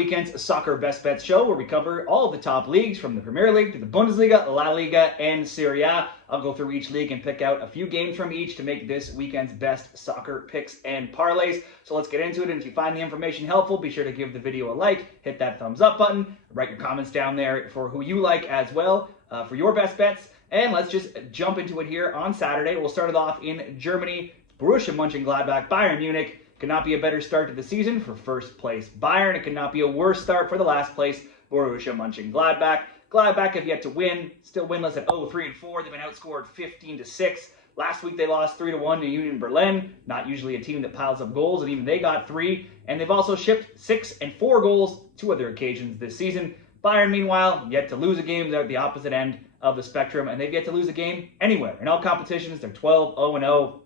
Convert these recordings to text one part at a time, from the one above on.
weekend's Soccer Best Bets show, where we cover all of the top leagues from the Premier League to the Bundesliga, La Liga, and Serie A. I'll go through each league and pick out a few games from each to make this weekend's best soccer picks and parlays. So let's get into it, and if you find the information helpful, be sure to give the video a like, hit that thumbs up button, write your comments down there for who you like as well for your best bets, and let's just jump into it here on Saturday. We'll start it off in Germany. Borussia Monchengladbach, Bayern Munich. Could not be a better start to the season for first place Bayern. It could not be a worse start for the last place Borussia Monchengladbach. Gladbach have yet to win, still winless at 0-3-4. They've been outscored 15-6. Last week they lost 3-1 to Union Berlin. Not usually a team that piles up goals, and even they got 3. And they've also shipped 6 and 4 goals 2 other occasions this season. Bayern, meanwhile, yet to lose a game. They're at the opposite end of the spectrum, and they've yet to lose a game anywhere. In all competitions, they're 12-0-0.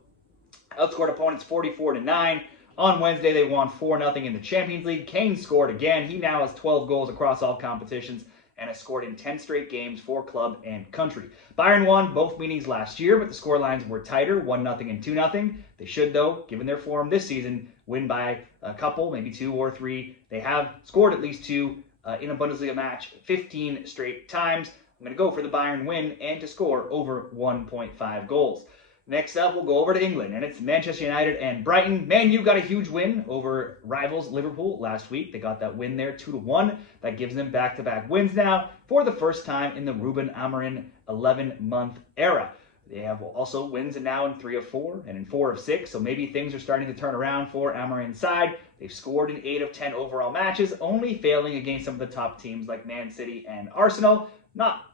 Outscored opponents 44-9. On Wednesday, they won 4-0 in the Champions League. Kane scored again. He now has 12 goals across all competitions and has scored in 10 straight games for club and country. Bayern won both meetings last year, but the scorelines were tighter, 1-0 and 2-0. They should, though, given their form this season, win by a couple, maybe 2 or 3. They have scored at least 2 in a Bundesliga match 15 straight times. I'm going to go for the Bayern win and to score over 1.5 goals. Next up, we'll go over to England, and it's Manchester United and Brighton. Man U got a huge win over rivals Liverpool last week. They got that win there, 2-1. That gives them back-to-back wins now for the first time in the Ruben Amorim 11-month era. They have also wins now in 3 of 4 and in 4 of 6, so maybe things are starting to turn around for Amorim's side. They've scored in 8 of 10 overall matches, only failing against some of the top teams like Man City and Arsenal. Not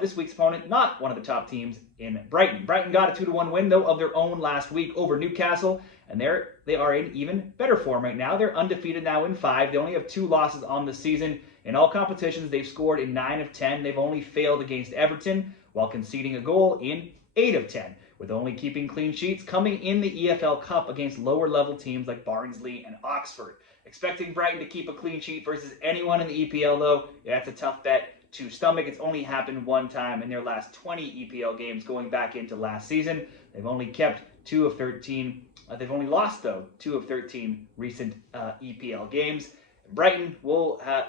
this week's opponent, not one of the top teams in Brighton. Brighton got a 2-1 win, though, of their own last week over Newcastle, and they are in even better form right now. They're undefeated now in 5. They only have 2 losses on the season. In all competitions, they've scored in 9 of 10. They've only failed against Everton while conceding a goal in 8 of 10, with only keeping clean sheets coming in the EFL Cup against lower-level teams like Barnsley and Oxford. Expecting Brighton to keep a clean sheet versus anyone in the EPL, though, that's a tough bet to stomach. It's only happened one time in their last 20 EPL games going back into last season. They've only kept 2 of 13. They've only lost, though, 2 of 13 recent EPL games. Brighton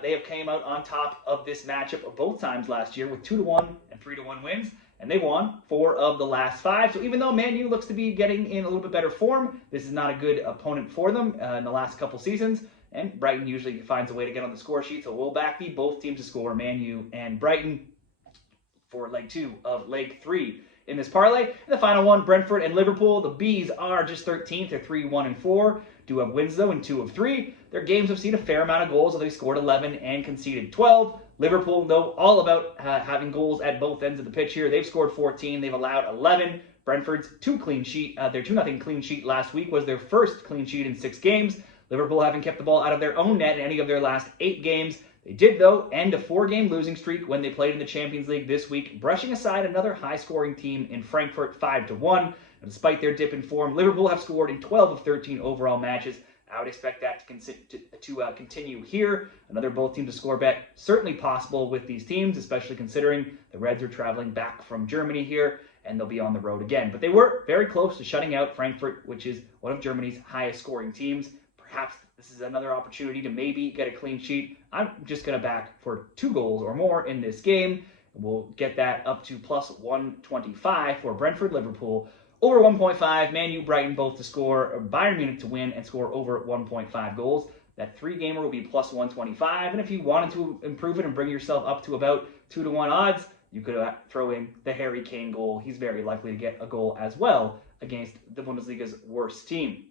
they have came out on top of this matchup of both times last year with 2-1 and 3-1 wins, and they won 4 of the last 5. So even though Man U looks to be getting in a little bit better form, this is not a good opponent for them in the last couple seasons. And Brighton usually finds a way to get on the score sheet, so we'll back both teams to score, Man U and Brighton, for leg 2 of leg 3 in this parlay. And the final one, Brentford and Liverpool. The Bees are just 13th. They're 3-1-4. Do have wins, though, in 2 of 3. Their games have seen a fair amount of goals, so they scored 11 and conceded 12. Liverpool, though, all about having goals at both ends of the pitch here. They've scored 14. They've allowed 11. Brentford's their 2-0 clean sheet last week was their first clean sheet in 6 games. Liverpool haven't kept the ball out of their own net in any of their last 8 games. They did, though, end a 4-game losing streak when they played in the Champions League this week, brushing aside another high-scoring team in Frankfurt 5-1. And despite their dip in form, Liverpool have scored in 12 of 13 overall matches. I would expect that to continue here. Another both teams to score bet, certainly possible with these teams, especially considering the Reds are traveling back from Germany here, and they'll be on the road again. But they were very close to shutting out Frankfurt, which is one of Germany's highest-scoring teams. Perhaps this is another opportunity to maybe get a clean sheet. I'm just going to back for 2 goals or more in this game. We'll get that up to plus 125 for Brentford, Liverpool. Over 1.5, Man U, Brighton both to score, Bayern Munich to win and score over 1.5 goals. That 3-gamer will be plus 125. And if you wanted to improve it and bring yourself up to about 2-1 odds, you could throw in the Harry Kane goal. He's very likely to get a goal as well against the Bundesliga's worst team.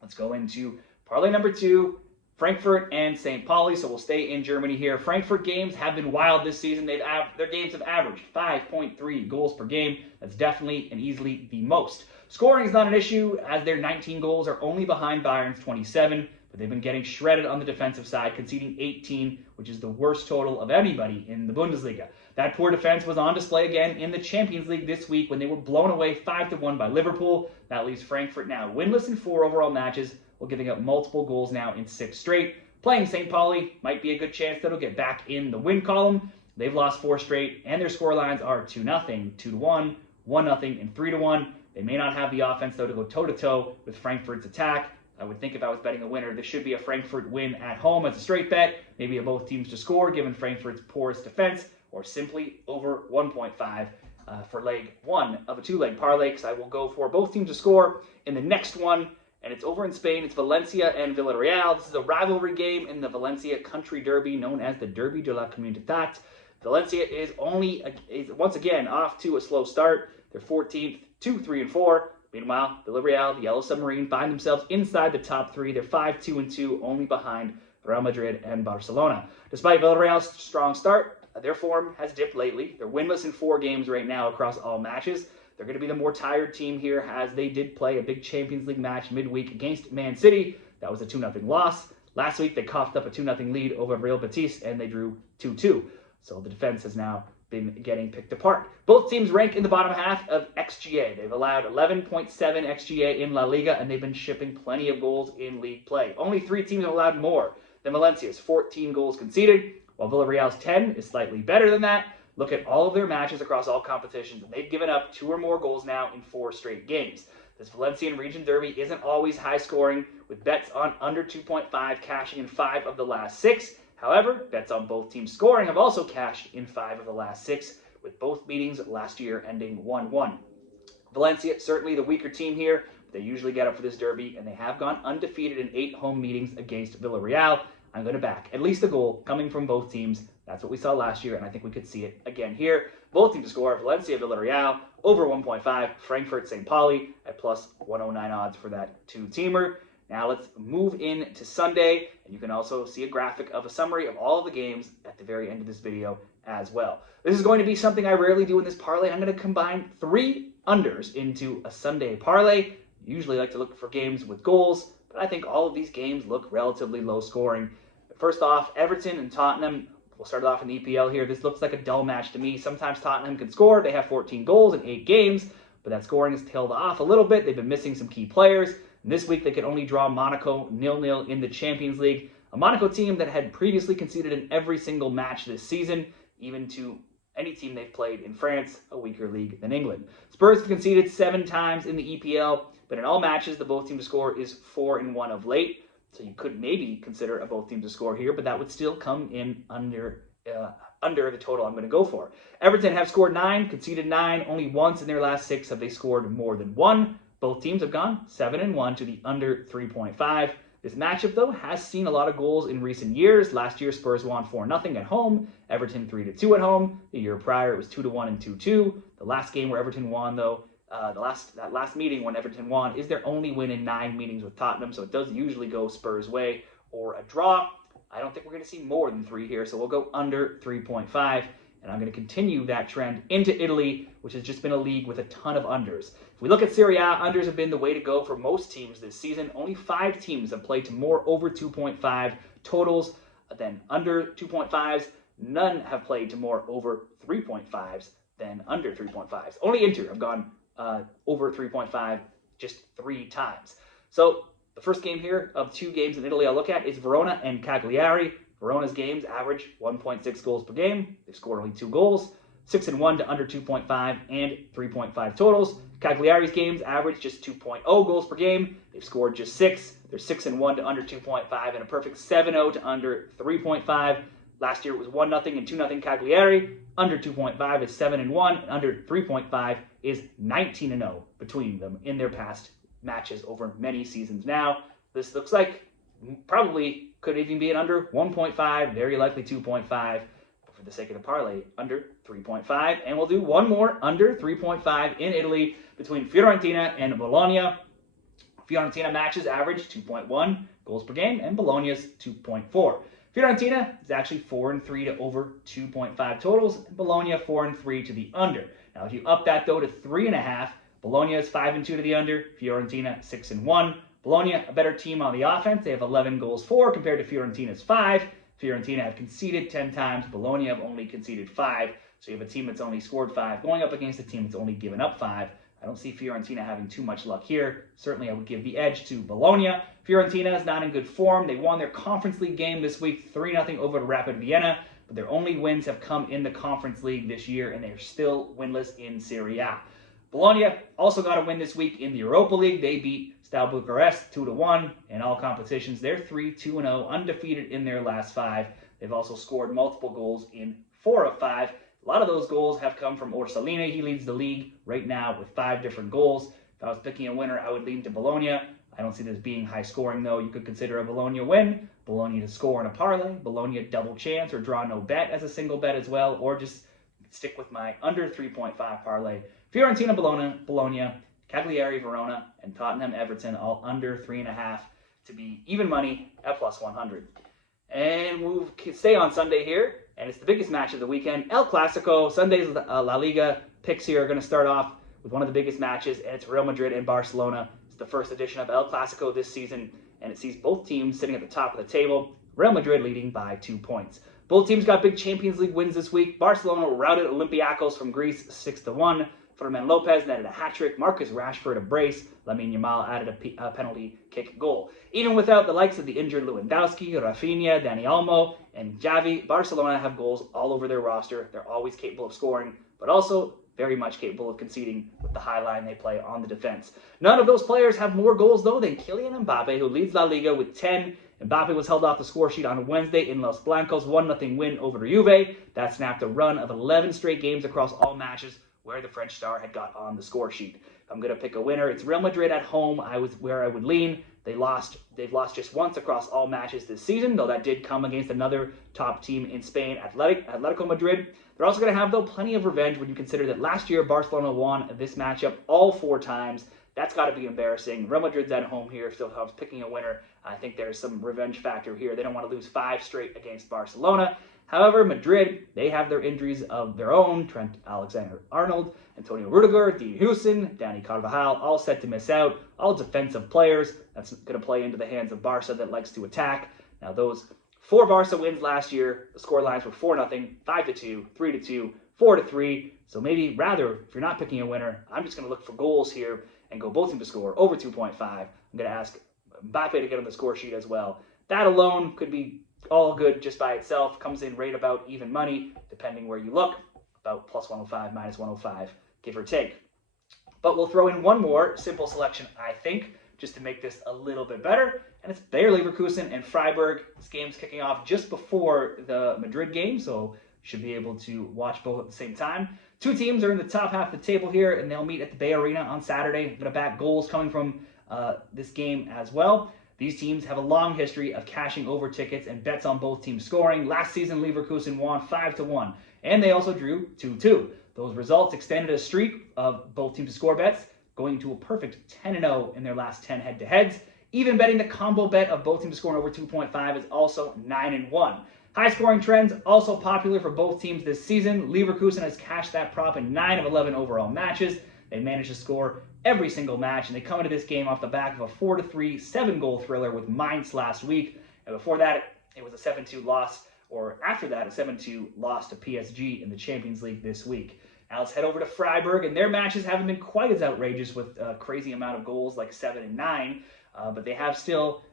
Let's go into parlay number 2, Frankfurt and St. Pauli. So we'll stay in Germany here. Frankfurt games have been wild this season. Their games have averaged 5.3 goals per game. That's definitely and easily the most. Scoring is not an issue, as their 19 goals are only behind Bayern's 27, but they've been getting shredded on the defensive side, conceding 18, which is the worst total of anybody in the Bundesliga. That poor defense was on display again in the Champions League this week when they were blown away 5-1 by Liverpool. That leaves Frankfurt now winless in 4 overall matches, while giving up multiple goals now in 6 straight. Playing St. Pauli might be a good chance that it'll get back in the win column. They've lost 4 straight, and their scorelines are 2-0, 2-1, 1-0, and 3-1. They may not have the offense, though, to go toe-to-toe with Frankfurt's attack. I would think if I was betting a winner, this should be a Frankfurt win at home as a straight bet, maybe a both teams to score given Frankfurt's porous defense, or simply over 1.5 for leg one of a two-leg parlay, because I will go for both teams to score in the next one, and it's over in Spain. It's Valencia and Villarreal. This is a rivalry game in the Valencia country derby known as the Derby de la Comunitat. Valencia is once again off to a slow start. They're 14th, 2-3-4. Meanwhile, Villarreal, the Yellow Submarine, find themselves inside the top three. They're 5-2-2, only behind Real Madrid and Barcelona. Despite Villarreal's strong start, their form has dipped lately. They're winless in 4 games right now across all matches. They're going to be the more tired team here, as they did play a big Champions League match midweek against Man City. That was a 2-0 loss. Last week, they coughed up a 2-0 lead over Real Betis, and they drew 2-2. So the defense has now been getting picked apart. Both teams rank in the bottom half of XGA. They've allowed 11.7 XGA in La Liga, and they've been shipping plenty of goals in league play. Only 3 teams have allowed more than Valencia's 14 goals conceded, while Villarreal's 10 is slightly better than that. Look at all of their matches across all competitions, and they've given up 2 or more goals now in 4 straight games. This Valencian region derby isn't always high scoring, with bets on under 2.5 cashing in 5 of the last 6. However, bets on both teams scoring have also cashed in 5 of the last 6, with both meetings last year ending 1-1. Valencia, certainly the weaker team here, but they usually get up for this derby, and they have gone undefeated in 8 home meetings against Villarreal. I'm going to back at least a goal coming from both teams. That's what we saw last year, and I think we could see it again here. Both teams to score: Valencia, Villarreal, over 1.5, Frankfurt, St. Pauli at plus 109 odds for that 2-teamer. Now let's move in to Sunday, and you can also see a graphic of a summary of all of the games at the very end of this video as well. This is going to be something I rarely do in this parlay. I'm going to combine 3 unders into a Sunday parlay. Usually like to look for games with goals, but I think all of these games look relatively low scoring. First off, Everton and Tottenham. We'll start off in the EPL here. This looks like a dull match to me. Sometimes Tottenham can score. They have 14 goals in 8 games, but that scoring has tailed off a little bit. They've been missing some key players. And this week, they could only draw Monaco 0-0 in the Champions League. A Monaco team that had previously conceded in every single match this season, even to any team they've played in France, a weaker league than England. Spurs have conceded 7 times in the EPL, but in all matches, the both team to score is 4-1 of late. So you could maybe consider a both team to score here, but that would still come in under the total I'm going to go for. Everton have scored 9, conceded 9. Only once in their last 6 have they scored more than 1. Both teams have gone 7-1 to the under 3.5. This matchup, though, has seen a lot of goals in recent years. Last year, Spurs won 4-0 at home. Everton 3-2 at home. The year prior, it was 2-1 and 2-2. The last game where Everton won, though, that last meeting when Everton won is their only win in 9 meetings with Tottenham, so it does usually go Spurs' way or a draw. I don't think we're going to see more than 3 here, so we'll go under 3.5, and I'm going to continue that trend into Italy, which has just been a league with a ton of unders. If we look at Serie A, unders have been the way to go for most teams this season. Only 5 teams have played to more over 2.5 totals than under 2.5s. None have played to more over 3.5s than under 3.5s. Only Inter have gone over 3.5 just 3 times. So the first game here of 2 games in Italy I'll look at is Verona and Cagliari. Verona's games average 1.6 goals per game. They've scored only 2 goals. 6-1 to under 2.5 and 3.5 totals. Cagliari's games average just 2.0 goals per game. They've scored just 6. They're 6-1 to under 2.5 and a perfect 7-0 to under 3.5. Last year it was 1-0 and 2-0 Cagliari. Under 2.5 is 7-1, and under 3.5 is 19-0 between them in their past matches over many seasons now. This looks like probably could even be an under 1.5, very likely 2.5. But for the sake of the parlay, under 3.5. And we'll do one more under 3.5 in Italy between Fiorentina and Bologna. Fiorentina matches average 2.1 goals per game, and Bologna's 2.4. Fiorentina is actually 4-3 to over 2.5 totals, and Bologna 4-3 to the under. Now, if you up that, though, to 3.5, Bologna is 5-2 to the under, Fiorentina 6-1. Bologna, a better team on the offense. They have 11 goals for compared to Fiorentina's 5. Fiorentina have conceded 10 times. Bologna have only conceded 5. So you have a team that's only scored 5 going up against a team that's only given up 5. I don't see Fiorentina having too much luck here. Certainly, I would give the edge to Bologna. Fiorentina is not in good form. They won their Conference League game this week, 3-0 over Rapid Vienna, but their only wins have come in the Conference League this year, and they're still winless in Serie A. Bologna also got a win this week in the Europa League. They beat Steaua Bucharest 2-1 in all competitions. They're 3-2-0, undefeated in their last 5. They've also scored multiple goals in 4 of 5. A lot of ththose goals have come from Orsolini. He leads the league right now with 5 different goals. If I was picking a winner, I would lean to Bologna. I don't see this being high scoring, though. You could consider a Bologna win, Bologna to score in a parlay, Bologna double chance, or draw no bet as a single bet as well, or just stick with my under 3.5 parlay. Fiorentina, Bologna, Cagliari, Verona, and Tottenham, Everton, all under 3.5 to be even money at plus 100. And we'll stay on Sunday here, and it's the biggest match of the weekend, El Clasico. Sunday's La Liga picks here are going to start off with one of the biggest matches, and it's Real Madrid and Barcelona. It's the first edition of El Clasico this season, and it sees both teams sitting at the top of the table. Real Madrid leading by 2 points. Both teams got big Champions League wins this week. Barcelona routed Olympiacos from Greece 6-1. Fermin Lopez netted a hat-trick. Marcus Rashford a brace. Lamine Yamal added a penalty kick goal. Even without the likes of the injured Lewandowski, Rafinha, Dani Olmo, and Xavi, Barcelona have goals all over their roster. They're always capable of scoring, but also very much capable of conceding with the high line they play on the defense. None of those players have more goals, though, than Kylian Mbappe, who leads La Liga with 10. Mbappe was held off the score sheet on Wednesday in Los Blancos' 1-0 win over Juve. That snapped a run of 11 straight games across all matches where the French star had got on the score sheet. If I'm going to pick a winner, it's Real Madrid at home. Where I would lean. They've lost just once across all matches this season, though that did come against another top team in Spain, Atletico Madrid. They're also going to have, though, plenty of revenge when you consider that last year Barcelona won this matchup all 4 times. That's got to be embarrassing. Real Madrid's at home here, so if I was picking a winner, I think there's some revenge factor here. They don't want to lose 5 straight against Barcelona. However, Madrid, they have their injuries of their own. Trent Alexander-Arnold, Antonio Rudiger, Dean Huijsen, Dani Carvajal, all set to miss out. All defensive players. That's going to play into the hands of Barca that likes to attack. Now, those 4 Barca wins last year, the score lines were 4-0, 5-2, 3-2, 4-3. So maybe rather, if you're not picking a winner, I'm just going to look for goals here and go both teams to score over 2.5. I'm going to ask Mbappe to get on the score sheet as well. That alone could be all good just by itself. Comes in right about even money, depending where you look, about plus 105, minus 105, give or take. But we'll throw in one more simple selection, I think, just to make this a little bit better, and it's Bayer Leverkusen and Freiburg. This game's kicking off just before the Madrid game, so you should be able to watch both at the same time. 2 teams are in the top half of the table here, and they'll meet at the Bay Arena on Saturday. I'm going to back goals coming from this game as well. These teams have a long history of cashing over tickets and bets on both teams scoring. Last season, Leverkusen won 5-1, and they also drew 2-2. Those results extended a streak of both teams to score bets, going to a perfect 10-0 in their last 10 head-to-heads. Even betting the combo bet of both teams scoring over 2.5 is also 9-1. High-scoring trends also popular for both teams this season. Leverkusen has cashed that prop in 9 of 11 overall matches. They managed to score every single match, and they come into this game off the back of a 4-3, 7-goal thriller with Mainz last week. And before that, it was a 7-2 loss, or after that, a 7-2 loss to PSG in the Champions League this week. Now let's head over to Freiburg, and their matches haven't been quite as outrageous with a crazy amount of goals, like 7 and 9, but they have still,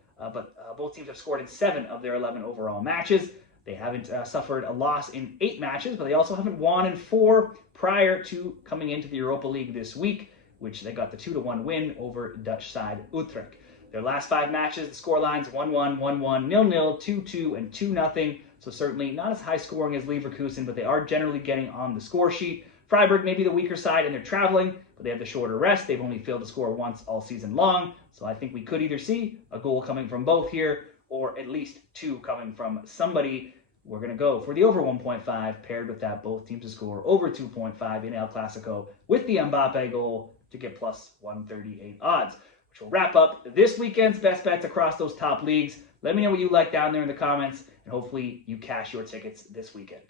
both teams have scored in 7 of their 11 overall matches. They haven't suffered a loss in 8 matches, but they also haven't won in 4 prior to coming into the Europa League this week, which they got the 2-1 win over Dutch side Utrecht. Their last 5 matches, the scorelines 1-1, 1-1, 0-0, 2-2, and 2-0. So certainly not as high scoring as Leverkusen, but they are generally getting on the score sheet. Freiburg may be the weaker side and they're traveling, but they have the shorter rest. They've only failed to score once all season long. So I think we could either see a goal coming from both here, or at least 2 coming from somebody. We're going to go for the over 1.5, paired with that both teams to score over 2.5 in El Clasico with the Mbappe goal to get plus 138 odds, which will wrap up this weekend's best bets across those top leagues. Let me know what you like down there in the comments, and hopefully you cash your tickets this weekend.